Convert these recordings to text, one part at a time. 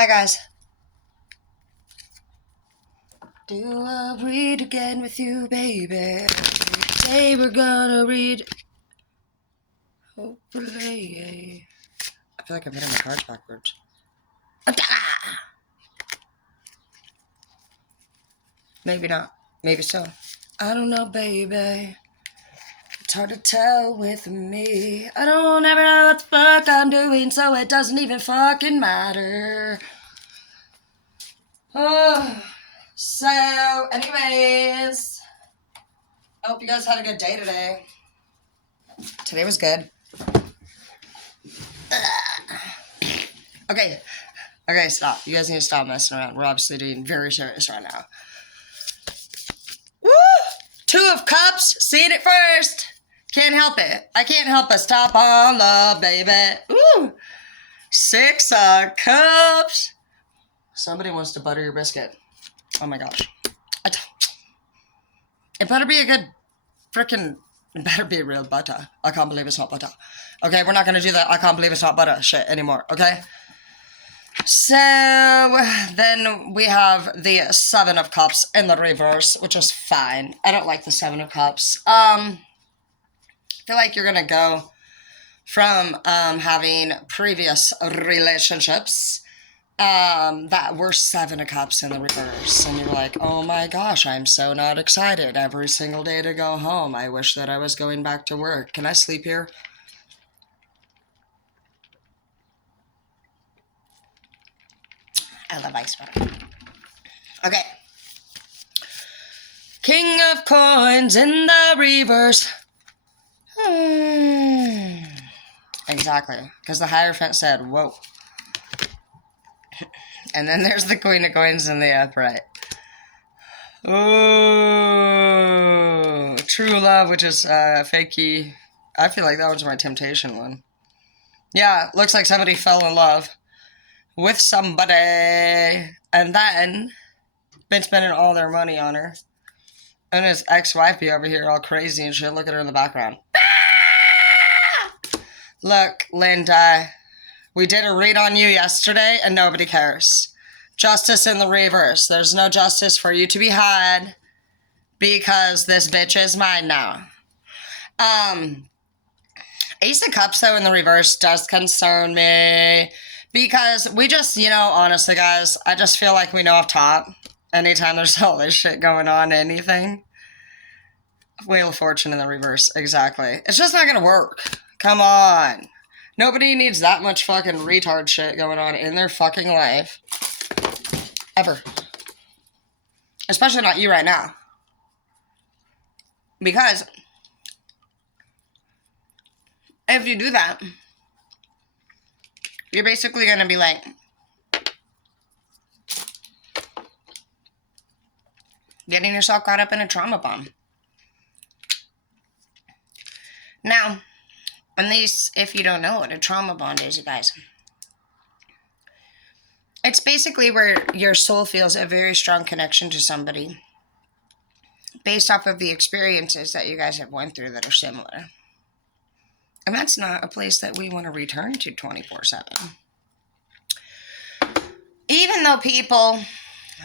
Hi, guys. Do I read again with you, baby? Today we're gonna read. Hopefully. I feel like I'm hitting my cards backwards. Maybe not. Maybe so. I don't know, baby. It's hard to tell with me. I don't ever know what the fuck I'm doing, so it doesn't even fucking matter. Oh. So, anyways, I hope you guys had a good day today. Today was good. Okay, stop. You guys need to stop messing around. We're obviously doing very serious right now. Woo! Two of Cups, seeing it first. Can't help it. I can't help but stop on love, baby. Woo! Six of Cups. Somebody wants to butter your biscuit. Oh my gosh. It better be a good freaking... It better be real butter. I can't believe it's not butter. Okay, we're not going to do that I can't believe it's not butter shit anymore, okay? So, then we have the Seven of Cups in the reverse, which is fine. I don't like the Seven of Cups. I feel like you're going to go from having previous relationships that were Seven of Cups in the reverse. And you're like, oh my gosh, I'm so not excited every single day to go home. I wish that I was going back to work. Can I sleep here? I love ice water. Okay. King of Coins in the reverse. Exactly. Because the Hierophant said, whoa. And then there's the Queen of Coins in the upright. Ooh. True Love, which is fakey. I feel like that was my temptation one. Yeah, looks like somebody fell in love with somebody. And then been spending all their money on her. And his ex-wife be over here all crazy and shit. Look at her in the background. Look, Linda, we did a read on you yesterday and nobody cares. Justice in the reverse. There's no justice for you to be had because this bitch is mine now. Ace of Cups, though, in the reverse does concern me because we just, honestly, guys, I just feel like we know off top. Anytime there's all this shit going on, anything. Wheel of Fortune in the reverse, exactly. It's just not gonna work. Come on. Nobody needs that much fucking retard shit going on in their fucking life. Ever. Especially not you right now. Because if you do that, you're basically gonna be like, getting yourself caught up in a trauma bomb. Now, at least if you don't know what a trauma bond is, you guys, it's basically where your soul feels a very strong connection to somebody based off of the experiences that you guys have went through that are similar. And that's not a place that we want to return to 24/7. Even though people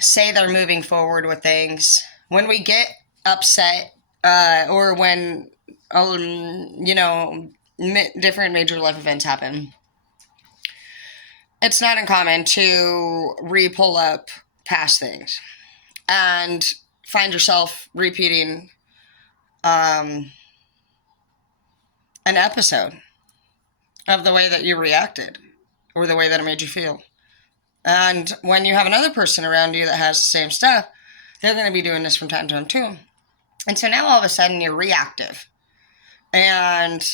say they're moving forward with things, when we get upset or when, different major life events happen, it's not uncommon to re-pull up past things and find yourself repeating an episode of the way that you reacted or the way that it made you feel. And when you have another person around you that has the same stuff, they're going to be doing this from time to time too. And so now all of a sudden you're reactive. And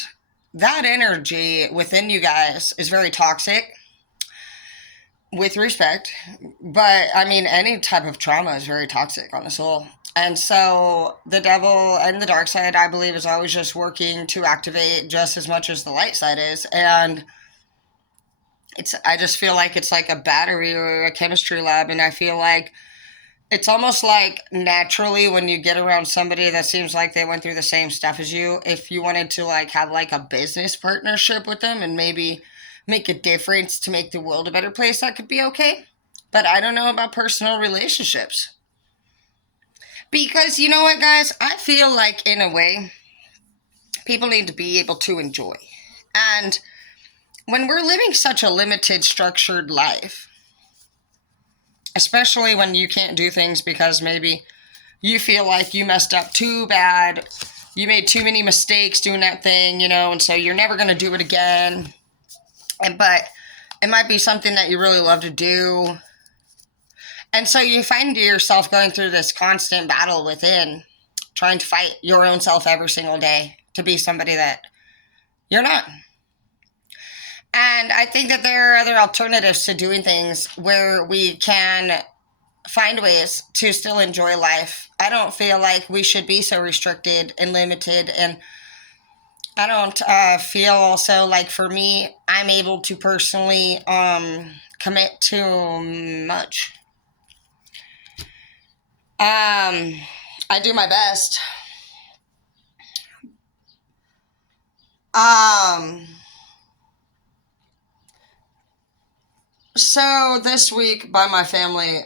that energy within you guys is very toxic, with respect. But, any type of trauma is very toxic on the soul. And so the devil and the dark side, I believe, is always just working to activate just as much as the light side is. And I just feel like it's like a battery or a chemistry lab. And I feel like it's almost like naturally when you get around somebody that seems like they went through the same stuff as you, if you wanted to have a business partnership with them and maybe make a difference to make the world a better place, that could be okay. But I don't know about personal relationships. Because you know what, guys? I feel like, in a way, people need to be able to enjoy. And when we're living such a limited, structured life, especially when you can't do things because maybe you feel like you messed up too bad, you made too many mistakes doing that thing, and so you're never going to do it again. But it might be something that you really love to do. And so you find yourself going through this constant battle within, trying to fight your own self every single day to be somebody that you're not. And I think that there are other alternatives to doing things where we can find ways to still enjoy life. I don't feel like we should be so restricted and limited. And I don't feel also like, for me, I'm able to personally commit too much. I do my best. So this week, by my family,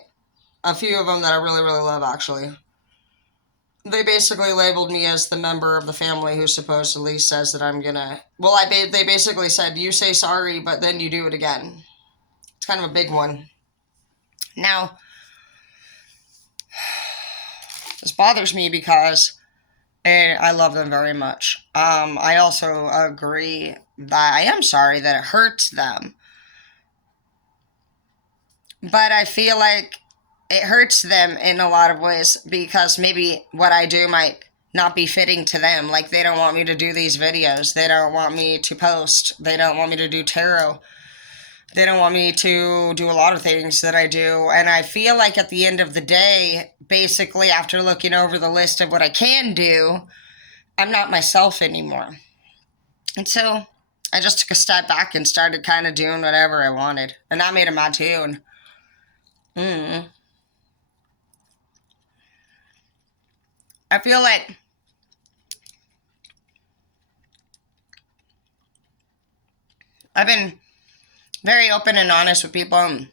a few of them that I really, really love, actually, they basically labeled me as the member of the family who supposedly says that I'm gonna. Well, they basically said, you say sorry, but then you do it again. It's kind of a big one. Now, this bothers me because I love them very much. I also agree that I am sorry that it hurts them. But I feel like it hurts them in a lot of ways because maybe what I do might not be fitting to them. Like, they don't want me to do these videos. They don't want me to post. They don't want me to do tarot. They don't want me to do a lot of things that I do. And I feel like at the end of the day, basically after looking over the list of what I can do, I'm not myself anymore. And so I just took a step back and started kind of doing whatever I wanted. And that made them mad too. I feel like I've been very open and honest with people and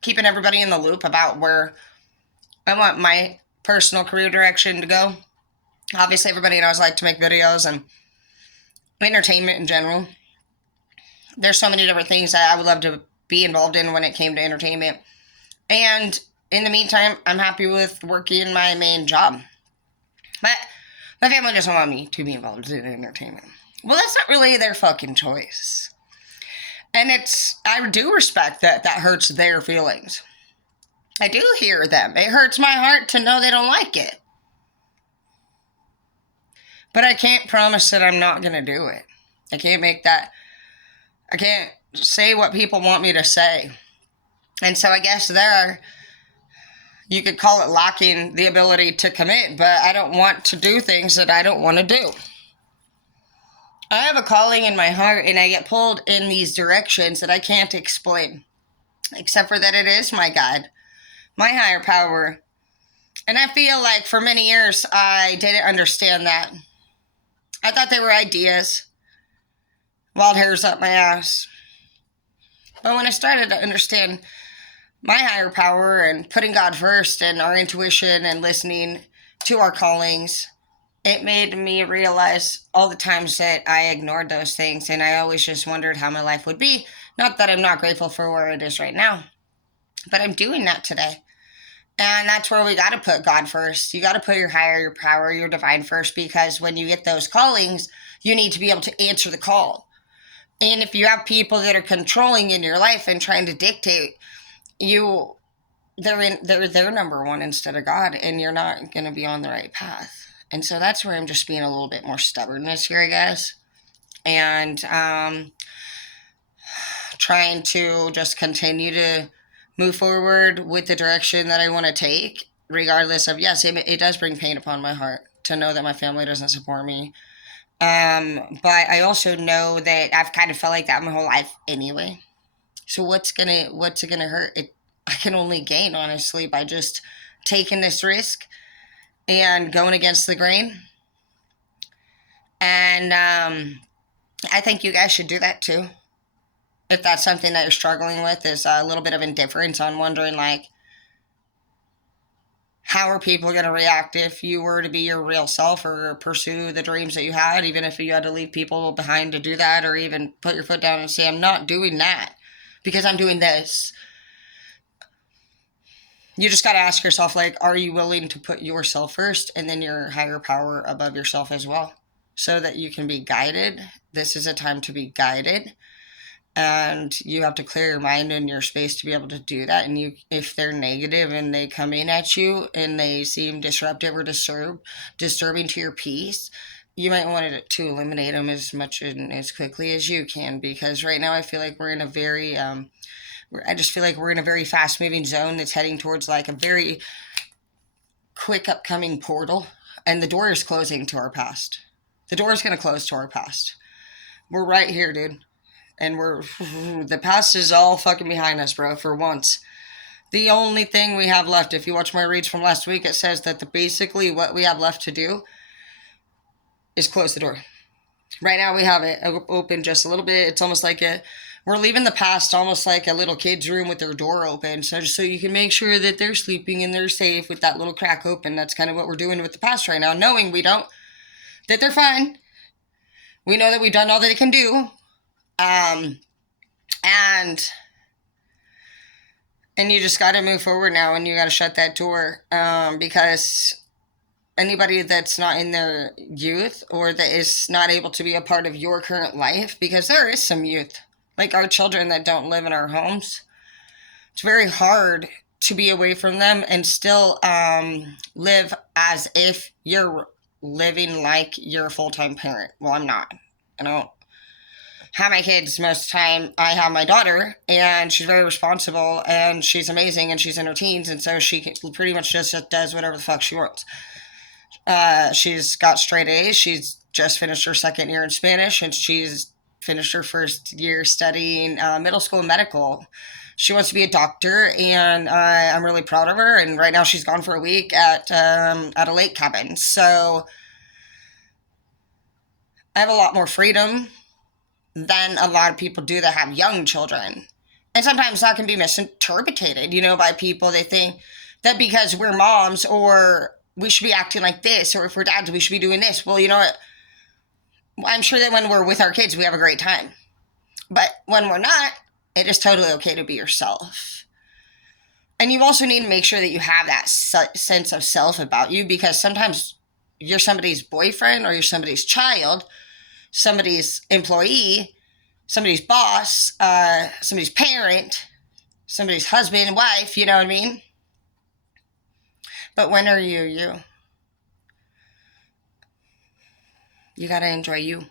keeping everybody in the loop about where I want my personal career direction to go. Obviously, everybody knows I like to make videos and entertainment in general. There's so many different things that I would love to be involved in when it came to entertainment. And in the meantime, I'm happy with working my main job. But my family doesn't want me to be involved in entertainment. Well, that's not really their fucking choice. And I do respect that hurts their feelings. I do hear them. It hurts my heart to know they don't like it. But I can't promise that I'm not going to do it. I can't say what people want me to say. And so I guess you could call it lacking the ability to commit, but I don't want to do things that I don't want to do. I have a calling in my heart, and I get pulled in these directions that I can't explain, except for that it is my God, my higher power. And I feel like for many years I didn't understand that. I thought they were ideas, wild hairs up my ass. But when I started to understand my higher power and putting God first and our intuition and listening to our callings, it made me realize all the times that I ignored those things, and I always just wondered how my life would be. Not that I'm not grateful for where it is right now, but I'm doing that today. And that's where we got to put God first. You got to put your higher power, your divine first, because when you get those callings, you need to be able to answer the call. And if you have people that are controlling in your life and trying to dictate, they're number one instead of God, and you're not going to be on the right path. And so that's where I'm just being a little bit more stubborn this year, I guess. And trying to just continue to move forward with the direction that I want to take, regardless of, yes, it does bring pain upon my heart to know that my family doesn't support me. But I also know that I've kind of felt like that my whole life anyway. So what's it gonna hurt? I can only gain, honestly, by just taking this risk and going against the grain. And I think you guys should do that too. if that's something that you're struggling with, is a little bit of indifference on wondering, like, how are people going to react if you were to be your real self or pursue the dreams that you had, even if you had to leave people behind to do that, or even put your foot down and say, I'm not doing that because I'm doing this. You just got to ask yourself, like, are you willing to put yourself first and then your higher power above yourself as well, so that you can be guided? This is a time to be guided. And you have to clear your mind and your space to be able to do that. And you, if they're negative and they come in at you and they seem disruptive or disturbing to your peace, you might want to eliminate them as much and as quickly as you can, because right now I feel like we're in a very I just feel like we're in a very fast moving zone that's heading towards like a very quick upcoming portal, and the door is closing to our past. The door is going to close to our past. We're right here, dude. And the past is all fucking behind us, bro, for once. The only thing we have left, if you watch my reads from last week, it says that basically what we have left to do is close the door. Right now we have it open just a little bit. It's almost like we're leaving the past almost like a little kid's room with their door open. So just so you can make sure that they're sleeping and they're safe with that little crack open. That's kind of what we're doing with the past right now, knowing that they're fine. We know that we've done all that they can do. And you just got to move forward now, and you got to shut that door, because anybody that's not in their youth or that is not able to be a part of your current life, because there is some youth, like our children that don't live in our homes. It's very hard to be away from them and still live as if you're living like you're a full-time parent. Well, I'm not. I don't have my kids most of the time. I have my daughter, and she's very responsible, and she's amazing, and she's in her teens, and so she pretty much just does whatever the fuck she wants. She's got straight A's. She's just finished her second year in Spanish, and she's finished her first year studying middle school medical. She wants to be a doctor, and I'm really proud of her. And right now she's gone for a week at a lake cabin. So I have a lot more freedom than a lot of people do that have young children. And sometimes that can be misinterpreted, by people. They think that because we're moms, or we should be acting like this, or if we're dads, we should be doing this. Well, you know what? I'm sure that when we're with our kids, we have a great time. But when we're not, it is totally okay to be yourself. And you also need to make sure that you have that sense of self about you, because sometimes you're somebody's boyfriend, or you're somebody's child, somebody's employee, somebody's boss, somebody's parent, somebody's husband and wife, you know what I mean? But when are you? You gotta enjoy you.